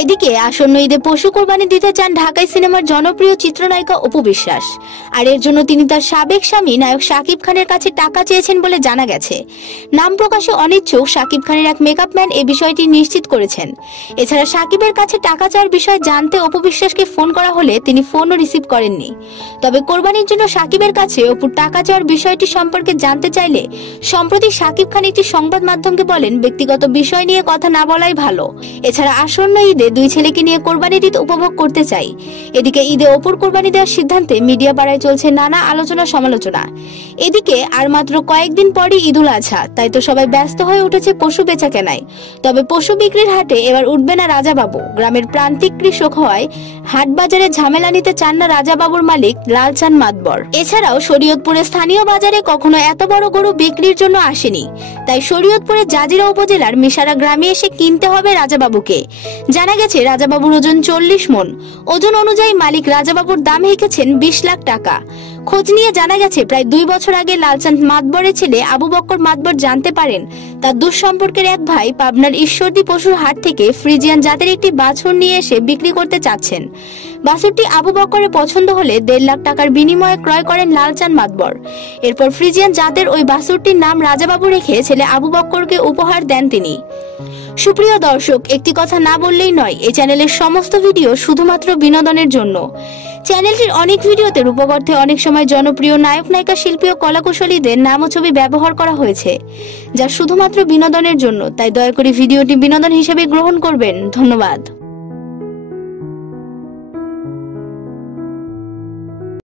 এদিকে আসন্ন ঈদে পশু কোরবানি দিতে চান ঢাকাই সিনেমার জনপ্রিয় চিত্রনায়িকা অপু বিশ্বাস। আর এর জন্য তিনি তার সাবেক স্বামী নায়ক শাকিব খানের কাছে টাকা চেয়েছেন বলে জানা গেছে। নাম প্রকাশে অনিচ্ছুক শাকিব খানের এক মেকআপ ম্যান এই বিষয়টি নিশ্চিত করেছেন। এছাড়া শাকিবের কাছে টাকা চাওয়ার বিষয়ে জানতে অপু বিশ্বাসকে ফোন করা হলে তিনি ফোনও রিসিভ করেননি। তবে কোরবানির জন্য শাকিবের কাছে অপুর টাকা চাওয়ার বিষয়টি সম্পর্কে জানতে চাইলে সম্প্রতি শাকিব খান একটি সংবাদ মাধ্যমকে বলেন, ব্যক্তিগত বিষয় নিয়ে কথা না বলাই ভালো। এছাড়া আসন্ন ঈদে দুই ছেলেকে নিয়ে কোরবানির ঈদ উপভোগ করতে চাই। এদিকে ঈদে অপুর কোরবানি দেওয়ার সিদ্ধান্তে মিডিয়া পাড়ায় চলছে নানা আলোচনা সমালোচনা। এদিকে আর মাত্র কয়েকদিন পরই ঈদুল আজহা, তাই তো সবাই ব্যস্ত হয়ে উঠেছে পশু বেচা কেনায়। তবে পশু বিক্রির হাটে এবার উঠবে না রাজাবাবু। গ্রামের প্রান্তিক কৃষক হওয়ায় হাট বাজারে ঝামেলা নিতে চান না রাজাবাবুর মালিক লালচাঁদ মাতবর। এছাড়াও শরীয়তপুরের স্থানীয় বাজারে কখনো এত বড় গরু বিক্রির জন্য আসেনি, তাই শরীয়তপুরের জাজিরা উপজেলার মিশারা গ্রামে এসে কিনতে হবে রাজাবাবুকে। জানা গেছে রাজাবাবুর ওজন 40 মণ। ওজন অনুযায়ী মালিক রাজাবাবুর দাম হেঁকেছেন 20 লাখ টাকা। খোঁজ নিয়ে জানা গেছে প্রায় 2 বছর আগে লালচাঁদ মাতবরের ছেলে আবু বক্কর মাতবর জানতে পারেন তার দুঃসম্পর্কের এক ভাই পাবনার ঈশ্বরদী পশুর হাট থেকে ফ্রিজিয়ান জাতের একটি বাছুর নিয়ে এসে বিক্রি করতে চাচ্ছেন। বাছুরটি আবু বক্করের পছন্দ হলে 1.5 লাখ টাকার বিনিময়ে ক্রয় করেন লালচাঁদ মাতবর। এরপর ফ্রিজিয়ান জাতের ওই বাছুরটির নাম রাজাবাবু রেখে ছেলে আবু বক্করকে উপহার দেন তিনি। সুপ্রিয় দর্শক, একটি কথা না বললেই নয়, এই চ্যানেলের সমস্ত ভিডিও শুধুমাত্র বিনোদনের জন্য। চ্যানেলটির অনেক ভিডিওতে রূপকর্থে অনেক সময় জনপ্রিয় নায়ক নায়িকা শিল্পী ও কলাকুশলীদের নাম ও ছবি ব্যবহার করা হয়েছে, যা শুধুমাত্র বিনোদনের জন্য। তাই দয়া করে ভিডিওটি বিনোদন হিসেবে গ্রহণ করবেন। ধন্যবাদ।